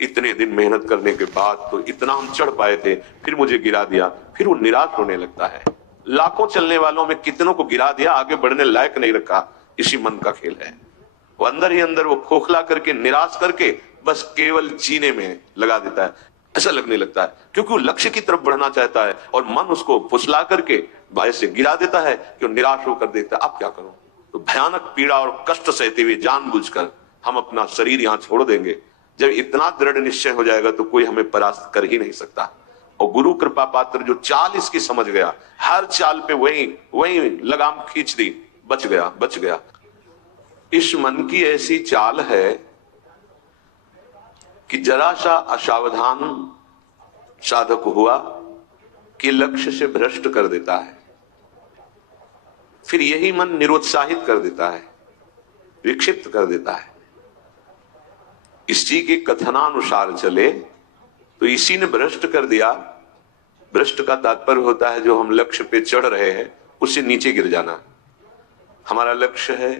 इतने दिन मेहनत करने के बाद तो इतना हम चढ़ पाए थे, फिर मुझे गिरा दिया। फिर वो निराश होने लगता है। लाखों चलने वालों में कितनों को गिरा दिया, आगे बढ़ने लायक नहीं रखा। इसी मन का खेल है। वो अंदर ही अंदर वो खोखला करके, निराश करके बस केवल जीने में लगा देता है, ऐसा लगने लगता है, क्योंकि वो लक्ष्य की तरफ बढ़ना चाहता है और मन उसको फुसला करके ऐसे गिरा देता है कि वो निराश होकर देखता है अब क्या करूं। तो भयानक पीड़ा और कष्ट सहते हुए जानबूझकर हम अपना शरीर यहां छोड़ देंगे। जब इतना दृढ़ निश्चय हो जाएगा तो कोई हमें परास्त कर ही नहीं सकता। और गुरु कृपा पात्र जो चाल इसकी समझ गया, हर चाल पे वही लगाम खींच दी, बच गया। इस मन की ऐसी चाल है कि जरा सा असावधान साधक हुआ कि लक्ष्य से भ्रष्ट कर देता है। फिर यही मन निरुत्साहित कर देता है, विक्षिप्त कर देता है। इसी के कथनानुसार चले तो इसी ने भ्रष्ट कर दिया। भ्रष्ट का तात्पर्य होता है जो हम लक्ष्य पे चढ़ रहे हैं उससे नीचे गिर जाना। हमारा लक्ष्य है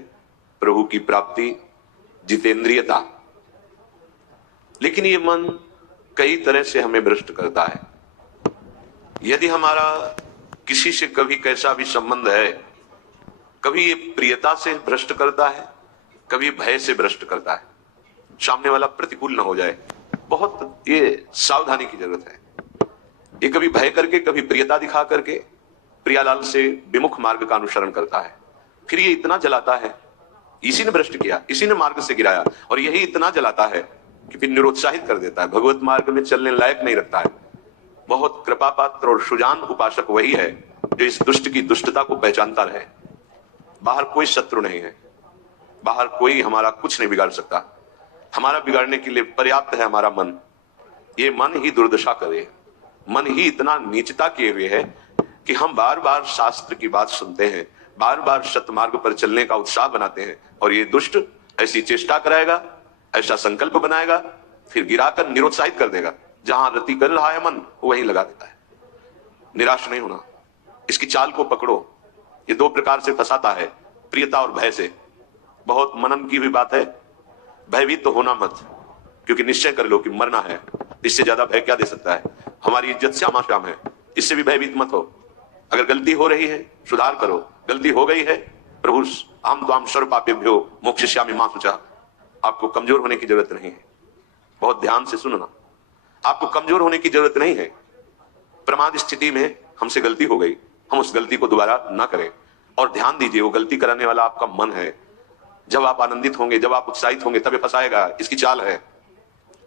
प्रभु की प्राप्ति, जितेंद्रियता, लेकिन ये मन कई तरह से हमें भ्रष्ट करता है। यदि हमारा किसी से कभी कैसा भी संबंध है, कभी ये प्रियता से भ्रष्ट करता है, कभी भय से भ्रष्ट करता है। सामने वाला प्रतिकूल न हो जाए, बहुत ये सावधानी की जरूरत है। ये कभी भय करके, कभी प्रियता दिखा करके प्रियालाल से विमुख मार्ग का अनुसरण करता है। फिर ये इतना जलाता है, इसी ने भ्रष्ट किया, इसी ने मार्ग से गिराया, और यही इतना जलाता है कि फिर निरुत्साहित कर देता है, भगवत मार्ग में चलने लायक नहीं रखता है। बहुत कृपा पात्र और सुजान उपासक वही है जो इस दुष्ट की दुष्टता को पहचानता रहे। बाहर कोई शत्रु नहीं है, बाहर कोई हमारा कुछ नहीं बिगाड़ सकता। हमारा बिगाड़ने के लिए पर्याप्त है हमारा मन। ये मन ही दुर्दशा करे, मन ही इतना नीचता किए हुए है कि हम बार बार शास्त्र की बात सुनते हैं, बार बार सतमार्ग पर चलने का उत्साह बनाते हैं, और ये दुष्ट ऐसी चेष्टा कराएगा, ऐसा संकल्प बनाएगा, फिर गिराकर निरुत्साहित कर देगा। जहां रति कर रहा है मन वहीं लगा देता है। निराश नहीं होना, इसकी चाल को पकड़ो। ये दो प्रकार से फंसाता है, प्रियता और भय से। बहुत मनन की भी बात है। भयभीत तो होना मत, क्योंकि निश्चय कर लो कि मरना है, इससे ज्यादा भय क्या दे सकता है। हमारी इज्जत श्यामा श्याम है, इससे भी भयभीत मत हो। अगर गलती हो रही है सुधार करो, गलती हो गई है प्रभु हम तो हम सर्व पापेभ्यो मोक्षयिष्यामि मा शुचः। आपको कमजोर होने की जरूरत नहीं है। बहुत ध्यान से सुनना, आपको कमजोर होने की जरूरत नहीं है। प्रमाद स्थिति में हमसे गलती हो गई, हम उस गलती को दोबारा ना करें। और ध्यान दीजिए, वो गलती कराने वाला आपका मन है। जब आप आनंदित होंगे, जब आप उत्साहित होंगे, तब ये फंसाएगा। इसकी चाल है।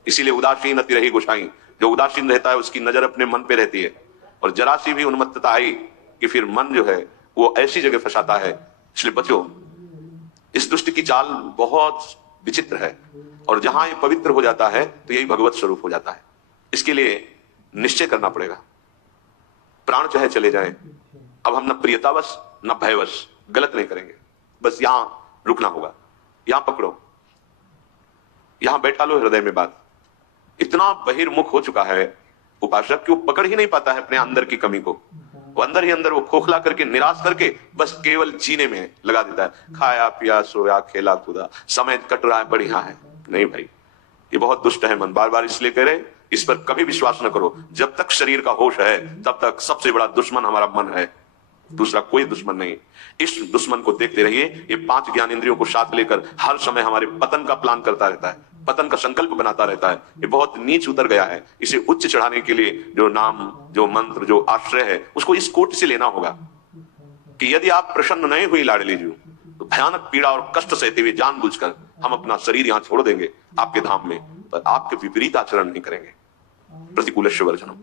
इसीलिए उदासीन अति रही गोसाई। जो उदासीन रहता है उसकी नजर अपने मन पे रहती है, और जरा सी भी उन्मत्तता आई कि फिर मन जो है वो ऐसी जगह फंसाता है। इसलिए बचो, इस दुष्ट की चाल बहुत विचित्र है, और जहां ये पवित्र हो जाता है तो यही भगवत स्वरूप हो जाता है। इसके लिए निश्चय करना पड़ेगा, प्राण चाहे चले जाए, अब हम न प्रियतावश न भयवश गलत नहीं करेंगे। बस यहां रुकना होगा, यहां पकड़ो, यहां बैठा लो हृदय में बात। इतना बहिर्मुख हो चुका है उपासक कि वो पकड़ ही नहीं पाता है अपने अंदर की कमी को। वो अंदर ही अंदर वो खोखला करके, निराश करके बस केवल जीने में लगा देता है। खाया पिया सोया खेला कूदा, समय कट रहा है, बढ़िया है। नहीं भाई, ये बहुत दुष्ट है मन। बार बार इसलिए कह रहे, इस पर कभी विश्वास न करो। जब तक शरीर का होश है तब तक सबसे बड़ा दुश्मन हमारा मन है, दूसरा कोई दुश्मन नहीं। इस दुश्मन को देखते रहिए। ये 5 ज्ञान इंद्रियों को साथ लेकर हर समय हमारे पतन का प्लान करता रहता है, पतन का संकल्प बनाता रहता है। ये बहुत नीच उतर गया है। इसे उच्च चढ़ाने के लिए जो नाम, जो मंत्र, जो आश्रय है, उसको इस कोटि से लेना होगा कि यदि आप प्रसन्न नहीं हुई लाडली जी, तो भयानक पीड़ा और कष्ट सहते हुए जानबूझकर हम अपना शरीर यहां छोड़ देंगे आपके धाम में, पर आपके विपरीत आचरण नहीं करेंगे। प्रतिकूलस्य वर्जनम।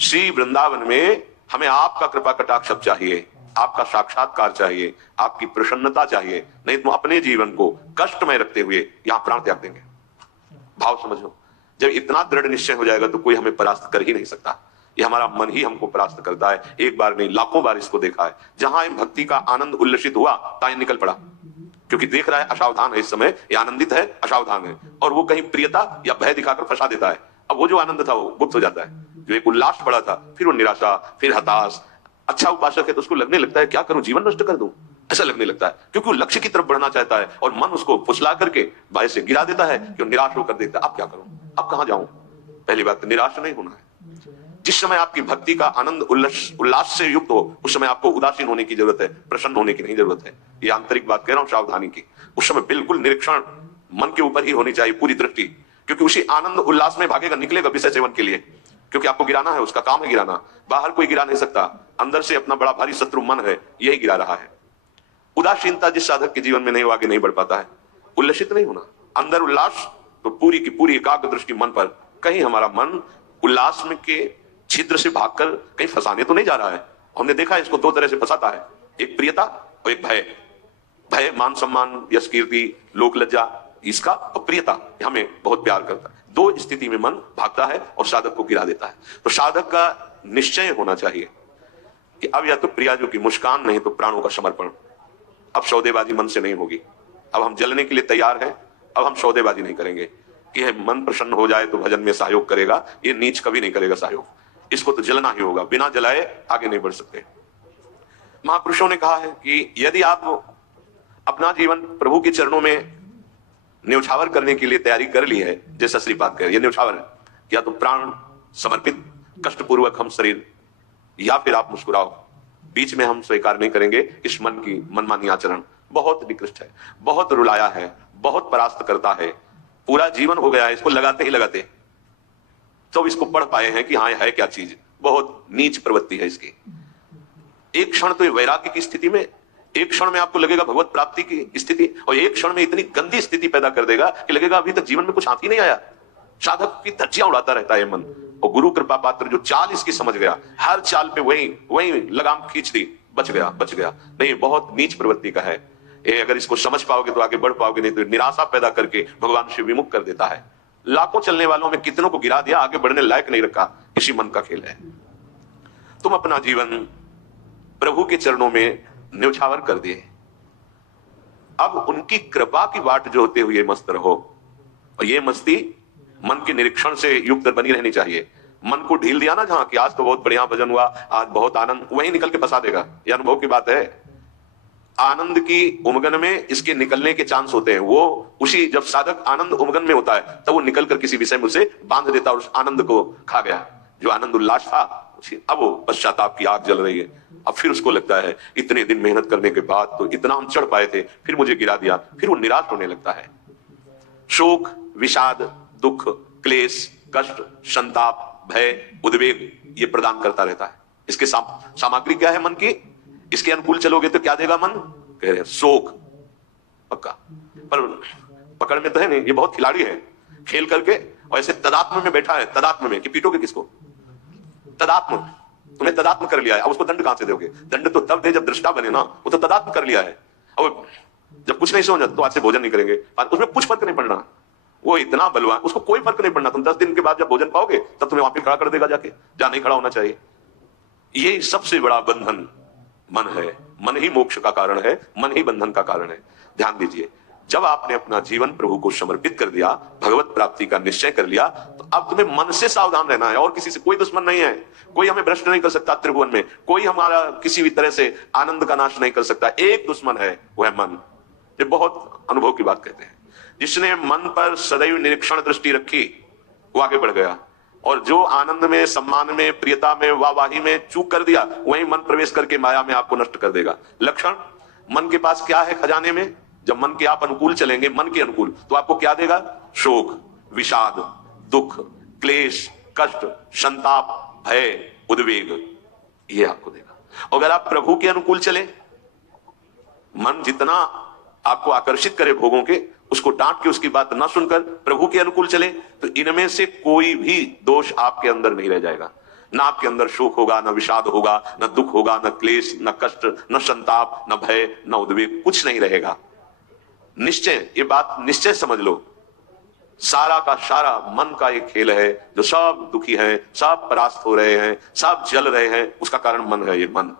श्री वृंदावन में हमें आपका कृपा कटाक्ष चाहिए, आपका साक्षात्कार चाहिए, आपकी प्रसन्नता चाहिए। नहीं तो अपने जीवन को कष्टमय रखते हुए यहां प्राण त्याग देंगे। भाव समझो, जब इतना दृढ़ निश्चय हो जाएगा तो कोई हमें परास्त कर ही नहीं सकता। ये हमारा मन ही हमको परास्त करता है। एक बार नहीं, लाखों बार इसको देखा है। जहां भक्ति का आनंद उल्लसित हुआ, ताई निकल पड़ा, क्योंकि देख रहा है असावधान है। इस समय ये आनंदित है, असावधान है, और वो कहीं प्रियता या भय दिखाकर फंसा देता है। अब वो जो आनंद था वो गुप्त हो जाता है। जो एक उल्लास पड़ा था, फिर वो निराशा, फिर हताश। अच्छा उपासक है तो उसको लगने लगता है क्या करूं, जीवन नष्ट कर दूं। ऐसा लगने लगता है, क्योंकि वो लक्ष्य की तरफ बढ़ना चाहता है और मन उसको फुसला करके बाहर से गिरा देता है कि निराश होकर देखता है अब क्या करूं, अब कहां जाऊं। पहली बात तो निराश नहीं होना है। जिस समय आपकी भक्ति का आनंद उल्लास से युक्त हो, उस समय आपको उदासीन होने की जरूरत है, प्रसन्न होने की नहीं जरूरत है। ये आंतरिक बात कह रहा हूं सावधानी की। उस समय बिल्कुल निरीक्षण मन के ऊपर ही होनी चाहिए, पूरी दृष्टि, क्योंकि उसी आनंद उल्लास में भागेगा, निकलेगा विषय सेवन के लिए, क्योंकि आपको गिराना है, उसका काम है गिराना। बाहर कोई गिरा नहीं सकता, अंदर से अपना बड़ा भारी शत्रु मन है, यही गिरा रहा है। उदासीनता जिस साधक के जीवन में नहीं, वो आगे नहीं बढ़ पाता है। उल्लसित नहीं होना, अंदर उल्लास, तो पूरी की पूरी एकाग्र दृष्टि मन पर। कहीं हमारा मन उल्लास में के छिद्र से भागकर कहीं फंसाने तो नहीं जा रहा है। हमने देखा है इसको दो तरह से फंसाता है, एक प्रियता और एक भय। भय मान सम्मान, यश कीर्ति, लोक लज्जा, इसका, और प्रियता हमें बहुत प्यार करता है। दो स्थिति में मन भागता है और साधक को गिरा देता है। तो साधक का निश्चय होना चाहिए कि अब या तो प्रियाजू की मुस्कान, नहीं तो प्राणों का समर्पण। अब सौदेबाजी मन से नहीं होगी। अब हम जलने के लिए तैयार हैं, अब हम सौदेबाजी नहीं करेंगे कि मन प्रसन्न हो जाए तो भजन में सहयोग करेगा। ये नीच कभी नहीं करेगा सहयोग, इसको तो जलना ही होगा, बिना जलाए आगे नहीं बढ़ सकते। महापुरुषों ने कहा है कि यदि आप अपना जीवन प्रभु के चरणों में न्यौछावर करने के लिए तैयारी कर ली है, जैसा श्रीपाद कह रहे, ये न्यौछावर है, या तो प्राण समर्पित कष्टपूर्वक हम शरीर, या फिर आप मुस्कुराओ, बीच में हम स्वीकार नहीं करेंगे इस मन की मनमानी आचरण। बहुत निकृष्ट है, बहुत रुलाया है, बहुत परास्त करता है, पूरा जीवन हो गया है इसको लगाते ही लगाते, तो इसको पढ़ पाए हैं कि हाँ है क्या चीज। बहुत नीच प्रवृत्ति है इसकी। एक क्षण तो वैराग्य की स्थिति में, एक क्षण में आपको लगेगा भगवत प्राप्ति की स्थिति, और एक क्षण में इतनी गंदी स्थिति पैदा कर देगा कि लगेगा अभी तक जीवन में कुछ हाथ ही नहीं आया। साधक की धज्जियां उड़ाता रहता है मन। और गुरु कृपा पात्र जो चाल इसकी समझ गया, हर चाल पे वही लगाम खींच दी, बच गया। नहीं, बहुत नीच प्रवृत्ति का है ये। अगर इसको समझ पाओगे तो आगे बढ़ पाओगे, नहीं तो निराशा पैदा करके भगवान से विमुख कर देता है। लाखों चलने वालों में कितनों को गिरा दिया, आगे बढ़ने लायक नहीं रखा। इसी मन का खेल है। तुम अपना जीवन प्रभु के चरणों में न्यौछावर कर दिए, अब उनकी कृपा की बाट जो होते हुए मस्त रहो। और ये मस्ती मन के निरीक्षण से युक्त बनी रहनी चाहिए। मन को ढील दिया ना जहां कि आज तो बहुत बढ़िया भजन हुआ, आज बहुत आनंद, वही निकल के फंसा देगा। ये अनुभव की बात है। आनंद की उमगन में इसके निकलने के चांस होते हैं। वो उसी, जब साधक आनंद उमगन में होता है तब वो निकलकर किसी विषय में उसे बांध देता और उस आनंद को खा गया। जो आनंद उल्लास था, अब वो पश्चाताप की आग जल रही है। अब फिर उसको लगता है इतने दिन मेहनत करने के बाद तो इतना हम चढ़ पाए थे, फिर मुझे गिरा दिया। फिर वो निराश होने लगता है। शोक, विषाद, दुख, क्लेश, कष्ट, संताप, भय, उद्वेग ये प्रदान करता रहता है। इसके सामग्री क्या है मन की? इसके अनुकूल चलोगे तो क्या देगा मन? कह रहे शोक पक्का, पर पकड़ में तो है नहीं। ये बहुत खिलाड़ी है, खेल करके और ऐसे तदात्म में बैठा है। तदात्म में कि पीटोगे किसको? तदात्म, तुमने तदात्म कर लिया है। अब उसको दंड कहां से दोगे? दंड तो तब दे जब दृष्टा बने ना। वो तो तदात्म कर लिया है। अब जब कुछ नहीं समझा तो आज से भोजन नहीं करेंगे, उसमें कुछ फर्क नहीं पड़ना। वो इतना बलवान, उसको कोई फर्क नहीं पड़ना। तुम 10 दिन के बाद जब भोजन पाओगे तब तुम्हें वहां पे खड़ा कर देगा जाके, जहां नहीं खड़ा होना चाहिए। ये सबसे बड़ा बंधन मन है। मन ही मोक्ष का कारण है, मन ही बंधन का कारण है। ध्यान दीजिए, जब आपने अपना जीवन प्रभु को समर्पित कर दिया, भगवत प्राप्ति का निश्चय कर लिया, तो अब तुम्हें मन से सावधान रहना है। और किसी से कोई दुश्मन नहीं है। कोई हमें भ्रष्ट नहीं कर सकता त्रिभुवन में। कोई हमारा किसी भी तरह से आनंद का नाश नहीं कर सकता। एक दुश्मन है, वो है मन। ये बहुत अनुभव की बात कहते हैं। जिसने मन पर सदैव निरीक्षण दृष्टि रखी वो आगे बढ़ गया, और जो आनंद में, सम्मान में, प्रियता में, वाहवाही में चूक कर दिया, वही मन प्रवेश करके माया में आपको नष्ट कर देगा। लक्षण मन के पास क्या है खजाने में? जब मन के आप अनुकूल चलेंगे, मन के अनुकूल, तो आपको क्या देगा? शोक, विषाद, दुख, क्लेश, कष्ट, संताप, भय, उद्वेग, ये आपको देगा। अगर आप प्रभु के अनुकूल चले, मन जितना आपको आकर्षित करे भोगों के, उसको डांट के उसकी बात ना सुनकर प्रभु के अनुकूल चले, तो इनमें से कोई भी दोष आपके अंदर नहीं रह जाएगा। ना आपके अंदर शोक होगा, ना विषाद होगा, ना दुख होगा, ना क्लेश, ना कष्ट, ना संताप, ना भय, ना उद्वेग, कुछ नहीं रहेगा। निश्चय, ये बात निश्चय समझ लो। सारा का सारा मन का एक खेल है। जो सब दुखी हैं, सब परास्त हो रहे हैं, सब जल रहे हैं, उसका कारण मन है। ये मन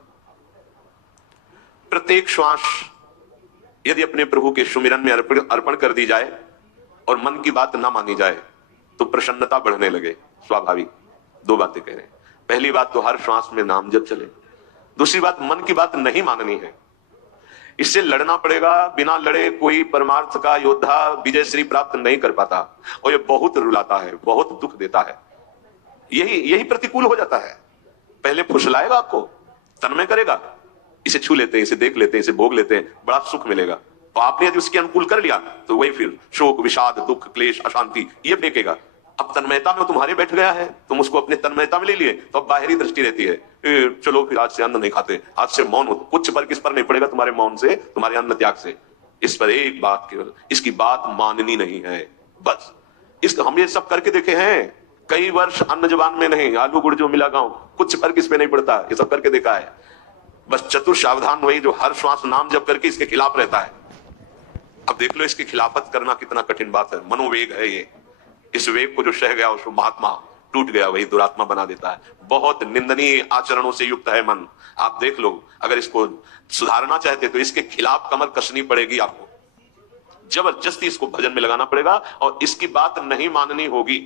प्रत्येक श्वास यदि अपने प्रभु के सुमिरन में अर्पण कर दी जाए और मन की बात ना मानी जाए तो प्रसन्नता बढ़ने लगे। स्वाभाविक। दो बातें कह रहे हैं। पहली बात तो हर श्वास में नाम जप चले। दूसरी बात, मन की बात नहीं माननी है। इससे लड़ना पड़ेगा। बिना लड़े कोई परमार्थ का योद्धा विजय श्री प्राप्त नहीं कर पाता, और ये बहुत रुलाता है, बहुत दुख देता है। यही यही प्रतिकूल हो जाता है। पहले फुसलाएगा आपको, तन्मय करेगा, इसे छू लेते हैं, इसे देख लेते हैं, इसे भोग लेते हैं, बड़ा सुख मिलेगा। तो आपने यदि उसके अनुकूल कर लिया तो वही फिर शोक, विषाद, दुख, क्लेश, अशांति ये फेंकेगा। अब तन्मयता में तुम्हारे बैठ गया है, तुम उसको अपने तन्मयता में ले लिए, तो अब बाहरी दृष्टि रहती है, चलो फिर आज से अन्न नहीं खाते, आज से मौन हो। कुछ पर किस पर नहीं पड़ेगा तुम्हारे मौन से, तुम्हारे अन्न त्याग से। इस पर एक बात केवल, इसकी बात माननी नहीं है, बस। इसको हम ये सब करके देखे हैं, कई वर्ष अन्न जबान में नहीं, आलू गुड़ जो मिला गाँव, कुछ पर किस पे नहीं पड़ता, ये सब करके देखा है। बस चतुर सावधान वही जो हर श्वास नाम जप करके इसके खिलाफ रहता है। अब देख लो इसकी खिलाफत करना कितना कठिन बात है। मनोवेग है ये, इस वेग को जो सह गया उसको महात्मा टूट गया, वही दुरात्मा बना देता है। बहुत निंदनीय आचरणों से युक्त है मन। आप देख लो, अगर इसको सुधारना चाहते तो इसके खिलाफ कमर कसनी पड़ेगी आपको, जबरदस्ती इसको भजन में लगाना पड़ेगा और इसकी बात नहीं माननी होगी।